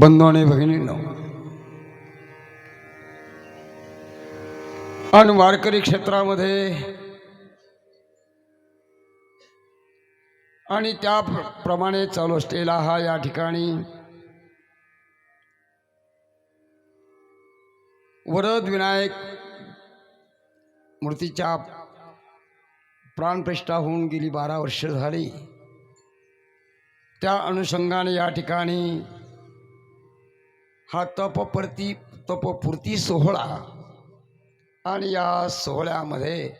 बंधू आणि भगिनींनो आणि वारकरी क्षेत्रामध्ये आणि त्याप्रमाणे चालू असलेला हा या ठिकाणी वरद विनायक मूर्तीच्या प्राणप्रतिष्ठा होऊन गेली बारा वर्ष झाली. त्या अनुषंगाने या ठिकाणी हा तपप्रती तपपूर्ती सोहळा. आणि या सोहळ्यामध्ये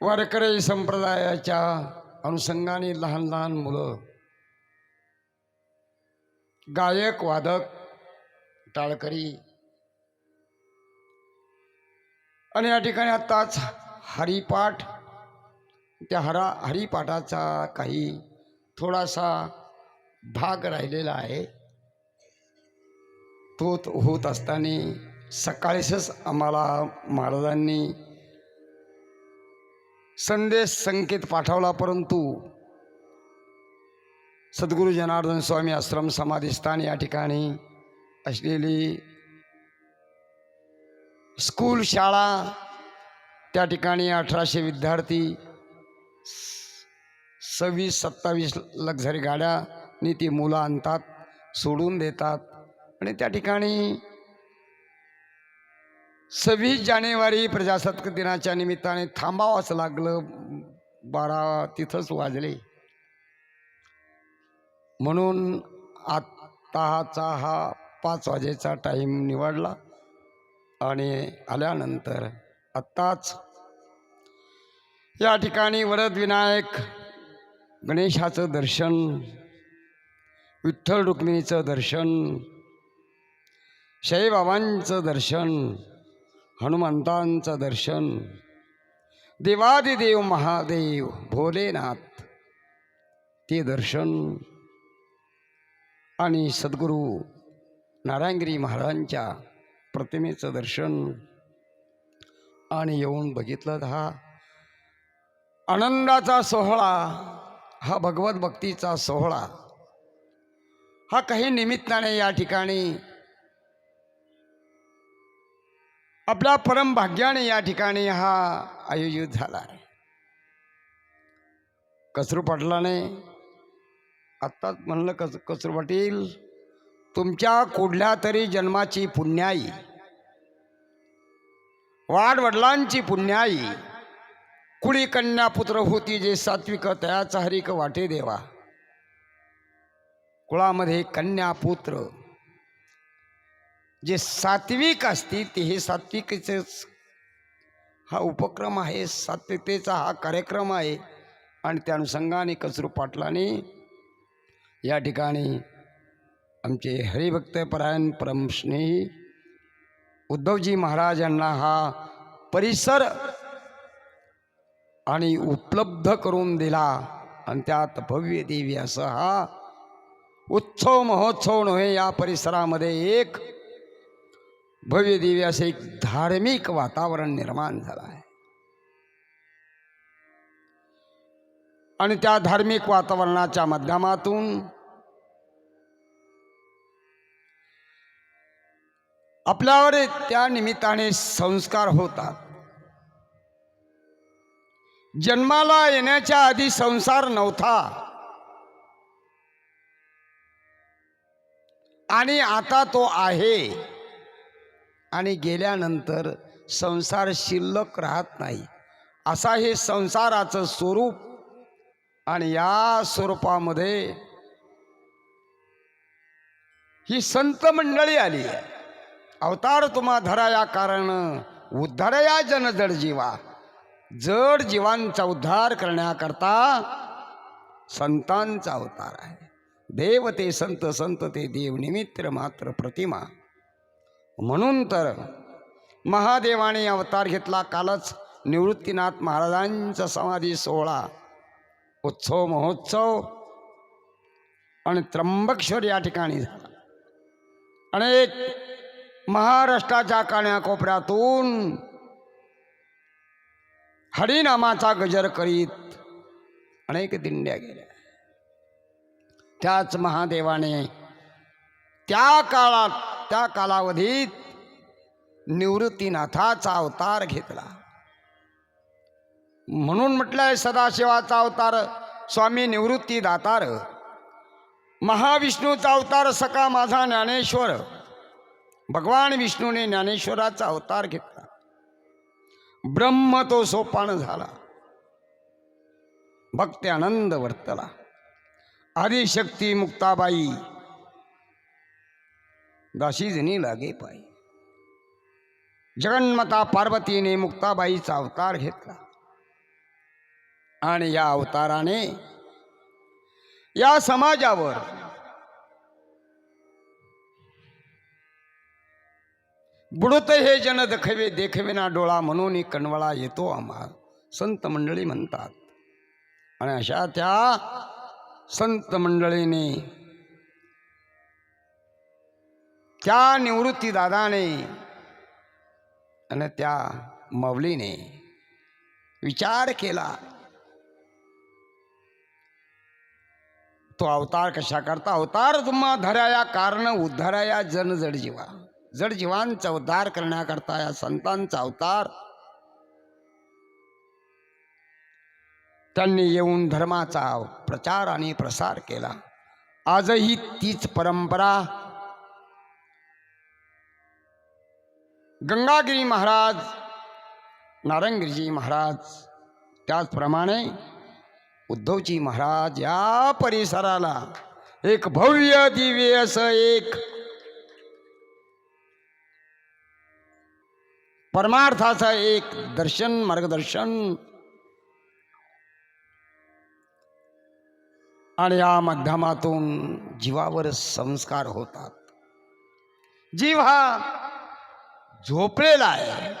वारकरी संप्रदायाच्या अनुषंगाने लहान लहान मुलं गायक वादक टाळकरी आणि या ठिकाणी आत्ताच हरिपाठ त्या हरा हरिपाठाचा काही थोडासा भाग राहिलेला आहे. तो होत असताना सकाळीसच आम्हाला महाराजांनी संदेश संकेत पाठवला परंतु सद्गुरू जनार्दन स्वामी आश्रम समाधीस्थान या ठिकाणी असलेली स्कूल शाळा त्या ठिकाणी अठराशे विद्यार्थी सव्वीस सत्तावीस लक्झरी गाड्यानी ती मुलं आणतात सोडून देतात. आणि त्या ठिकाणी सव्वीस जानेवारी प्रजासत्ताक दिनाच्या निमित्ताने थांबावंच लागलं. बारा तिथंच वाजले. म्हणून आत्ताचा हा पाच वाजेचा टाईम निवडला आणि आल्यानंतर आत्ताच या ठिकाणी वरद विनायक गणेशाचं दर्शन विठ्ठल रुक्मिणीचं दर्शन शाईबाबांचं दर्शन हनुमंतांचं दर्शन देवादिदेव महादेव भोलेनाथ ते दर्शन आणि सद्गुरू नारायणगिरी महाराजांच्या प्रतिमेचं दर्शन आणि येऊन बघितलं हा आनंदाचा सोहळा हा भगवत भक्तीचा सोहळा हा काही निमित्ताने या ठिकाणी आपल्या परमभाग्याने या ठिकाणी हा आयोजित झाला आहे. कचरू पाटलाने आत्ताच म्हणलं कच कचरू पाटील तुमच्या कुठल्या तरी जन्माची पुण्याई वाडवडिलांची पुण्याई कुळी कन्या पुत्र होती जे सात्विक तयाचा हरिक वाटे देवा कुळामध्ये कन्या पुत्र जे सात्विक असतील ते हे सात्विकेचे हा उपक्रम आहे सात्विकतेचा हा कार्यक्रम आहे. आणि त्या अनुषंगाने कचरू पाटलाने या ठिकाणी आमचे हरिभक्त परायण परमस्नेही उद्धवजी महाराजांना हा परिसर आणि उपलब्ध करून दिला. आणि त्यात भव्य देवी असा हा उत्सव महोत्सव नव्हे या परिसरामध्ये एक भव्य दिव्य असं एक धार्मिक वातावरण निर्माण झालं आहे. आणि त्या धार्मिक वातावरणाच्या माध्यमातून आपल्यावर त्या निमित्ताने संस्कार होतात. जन्माला येण्याच्या आधी संसार नव्हता. आणि आता तो आहे. आणि गेल्यानंतर संसार शिल्लक राहत नाही. असा हे संसाराचं स्वरूप आणि या स्वरूपामध्ये ही संत मंडळी आली आहे. अवतार तुम्हा धरा या कारण उद्धारया जन जड जीवा. जड जीवांचा उद्धार करण्याकरता संतांचा अवतार आहे. देव ते संत संत ते देव निमित्त मात्र प्रतिमा. म्हणून तर महादेवाने अवतार घेतला कालच निवृत्तीनाथ महाराजांचा समाधी सोहळा उत्सव महोत्सव आणि त्र्यंबकेश्वर या ठिकाणी झाला. अनेक महाराष्ट्राच्या काण्याकोपऱ्यातून हरिनामाचा गजर करीत अनेक दिंड्या गेल्या. त्याच महादेवाने त्या काळात त्या कालावधीत निवृत्तीनाथाचा अवतार घेतला. म्हणून म्हटलंय सदाशिवाचा अवतार स्वामी निवृत्ती दातार महाविष्णूचा अवतार सका माझा ज्ञानेश्वर. भगवान विष्णूने ज्ञानेश्वराचा अवतार घेतला. ब्रह्म तो सोपान झाला. भक्ती आनंद वर्तला. आदिशक्ती मुक्ताबाई दाशीजनी लागे पायी जगन्माता पार्वतीने मुक्ताबाईचा अवतार घेतला। आणि या अवताराने या समाजावर बुडत हे जन दखवे देखवेना डोळा म्हणून कणवळा येतो आम्हा संत मंडळी म्हणतात. आणि अशा त्या संत मंडळीने त्या निवृत्तीदादाने आणि त्या मवलीने विचार केला तो अवतार कशा करता? अवतार तुम्हा धराया कारण उद्धाराया जन जडजीवा जडजीवांचा उद्धार करण्याकरता या संतांचा अवतार. त्यांनी येऊन धर्माचा प्रचार आणि प्रसार केला. आजही तीच परंपरा गंगागिरी महाराज नारंगीजी महाराज त्याचप्रमाणे उद्धवजी महाराज या परिसराला एक भव्य दिव्य असं एक परमार्थाचं एक दर्शन मार्गदर्शन. आणि या माध्यमातून जीवावर संस्कार होतात. जीव हा झोपलेला आहे.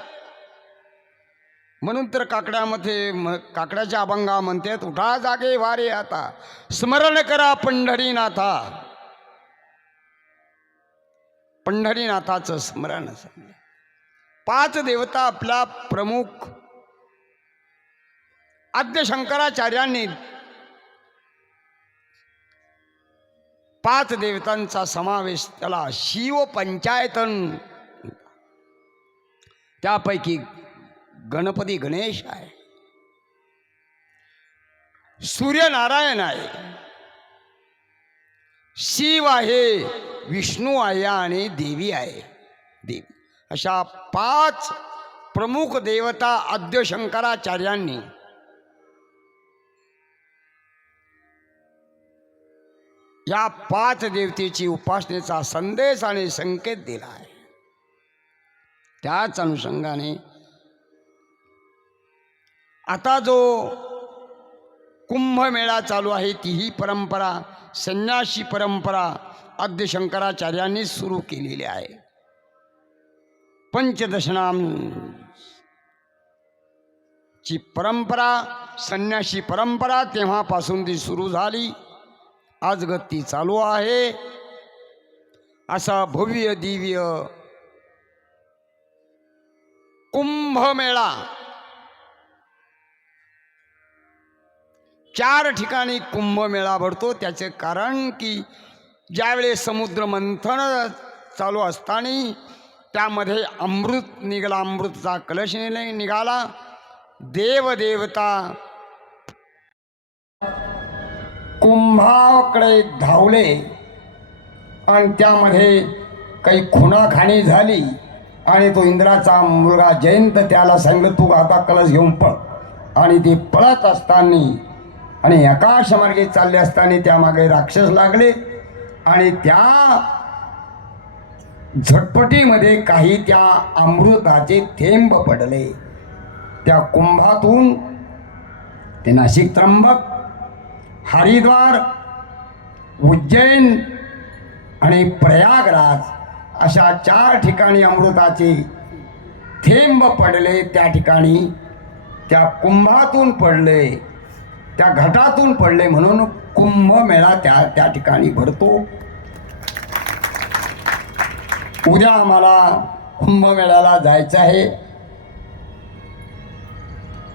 म्हणून तर काकड्यामध्ये म काकड्याच्या अभंगा म्हणतात उठा जागे वारे आता स्मरण करा पंढरीनाथा. पंढरीनाथाचं स्मरण पाच देवता आपला प्रमुख. आद्य शंकराचार्यांनी पाच देवतांचा समावेश त्याला शिव पंचायतन त्यापैकी गणपती गणेश आहे. सूर्यनारायण आहे. शिव आहे विष्णू आहे आणि देवी आहे. देवी. अशा पाच प्रमुख देवता आद्य शंकराचार्यांनी या पाच देवतेची उपासनेचा संदेश आणि संकेत दिला आहे. त्याच अनुषंगाने आता जो कुंभमेळा चालू आहे तीही परंपरा संन्यासी परंपरा आद्य शंकराचार्यांनी सुरू केलेली आहे. पंचदशनाम ची परंपरा संन्यासी परंपरा तेव्हापासून ती सुरू झाली. आजगत ती चालू आहे. असा भव्य दिव्य कुंभमेळा. चार ठिकाणी कुंभमेळा भरतो. त्याचे कारण की ज्यावेळेस समुद्र मंथन चालू असताना त्यामध्ये अमृत निघाला. अमृतचा कलश निघाला. देवदेवता कुंभाकडे धावले. आणि त्यामध्ये काही खुणाखाणी झाली. आणि तो इंद्राचा मुलगा जयंत त्याला सांगितलं तू आता कलश घेऊन पळ. आणि ते पळत असताना आणि आकाशमार्गे चालले असताना त्यामागे राक्षस लागले. आणि त्या झटपटीमध्ये काही त्या अमृताचे थेंब पडले. त्या कुंभातून ते नाशिक त्र्यंबक हरिद्वार उज्जैन आणि प्रयागराज अशा चार ठिकाणी अमृताचे थेंब पडले त्या ठिकाणी त्या कुंभातून पडले त्या घटातून पडले म्हणून कुंभमेळा त्या त्या ठिकाणी भरतो. उद्या आम्हाला कुंभमेळ्याला जायचं आहे.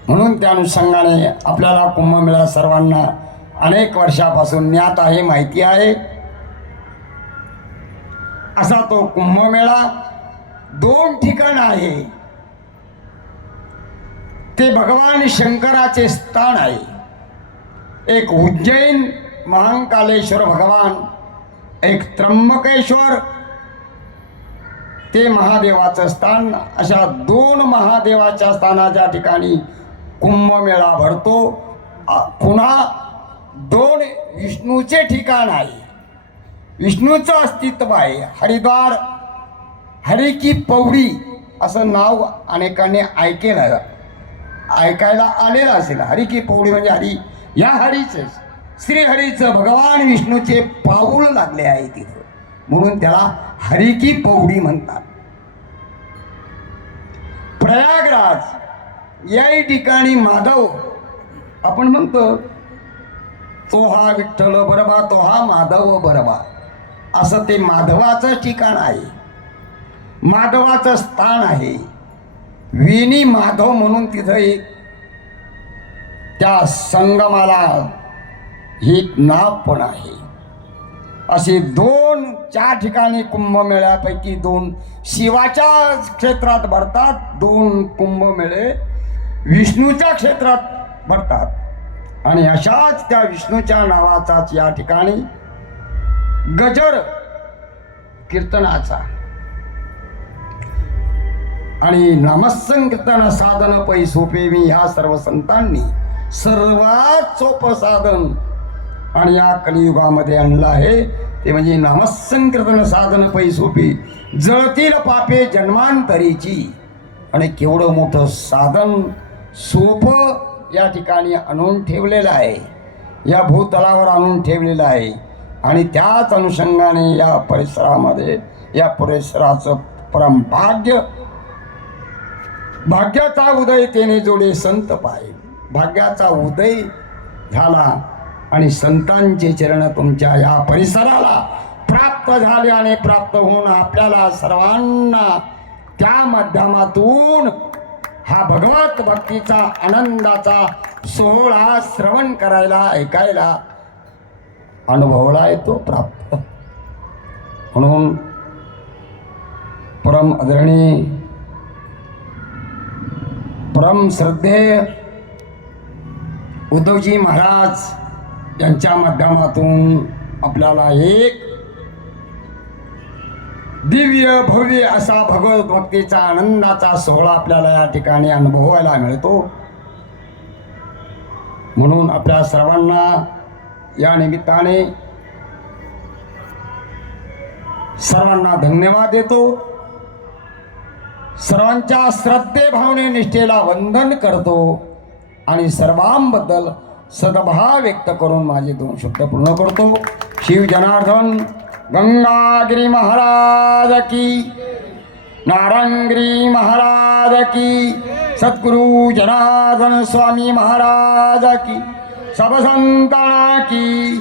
म्हणून त्या अनुषंगाने आपल्याला कुंभमेळा सर्वांना अनेक वर्षापासून ज्ञात आहे माहिती आहे. असा तो कुंभमेळा दोन ठिकाण आहे. ते भगवान शंकराचे स्थान आहे. एक उज्जैन महाकालेश्वर भगवान एक त्र्यंबकेश्वर. ते महादेवाचं स्थान अशा दोन महादेवाच्या स्थानाच्या ठिकाणी कुंभमेळा भरतो. पुन्हा दोन विष्णूचे ठिकाण आहे. विष्णूचं अस्तित्व आहे. हरिद्वार हरी की पौडी असं नाव अनेकांनी ऐकेलं. ऐकायला आलेलं असेल. हरी की पौडी म्हणजे हरी. या हरीचं श्रीहरीचं भगवान विष्णूचे पाऊल लागले आहे तिथं. म्हणून त्याला हरी की पौडी म्हणतात. प्रयागराज याही ठिकाणी माधव आपण म्हणतो तो हा विठ्ठल बरबा तो हा माधव बरबा. असं ते माधवाचं ठिकाण आहे. माधवाचं स्थान आहे. विनी माधव म्हणून तिथं एक त्या संगमाला एक नाव पण आहे. असे दोन चार ठिकाणी कुंभमेळ्यापैकी दोन शिवाच्या क्षेत्रात भरतात दोन कुंभमेळे विष्णूच्या क्षेत्रात भरतात. आणि अशाच त्या विष्णूच्या नावाचाच या ठिकाणी गजर कीर्तनाचा. आणि नामसंकीर्तन साधन पै सोपे मी ह्या सर्व संतांनी सर्वात सोपं साधन आणि या कलियुगामध्ये आणलं आहे. ते म्हणजे नामसंकीर्तन साधन पै सोपी. जळतील पापे जन्मांतरीची. आणि केवढं मोठं साधन सोपं या ठिकाणी आणून ठेवलेलं आहे. या भूतलावर आणून ठेवलेलं आहे. आणि त्याच अनुषंगाने या परिसरामध्ये या परिसराचं परमभाग्य भाग्याचा उदय तेने जोडे संत पाय भाग्याचा उदय झाला आणि संतांचे चरण तुमच्या या परिसराला प्राप्त झाले आणि प्राप्त होऊन आपल्याला सर्वांना त्या माध्यमातून हा भगवत भक्तीचा आनंदाचा सोहळा श्रवण करायला ऐकायला अनुभवला येतो प्राप्त. म्हणून परम आदरणीय परम श्रद्धेय उद्धवजी महाराज यांच्या माध्यमातून आपल्याला एक दिव्य भव्य असा भगवत भक्तीचा आनंदाचा सोहळा आपल्याला या ठिकाणी अनुभवायला मिळतो. म्हणून आपल्या सर्वांना या निमित्ताने सर्वांना धन्यवाद देतो. सर्वांच्या श्रद्धेभावने निष्ठेला वंदन करतो आणि सर्वांबद्दल सद्भाव व्यक्त करून माझे दोन शब्द पूर्ण करतो. शिव जनार्दन गंगागिरी महाराज की नारंगिरी महाराज की सद्गुरु जनार्दन स्वामी महाराज की. सब संताना की।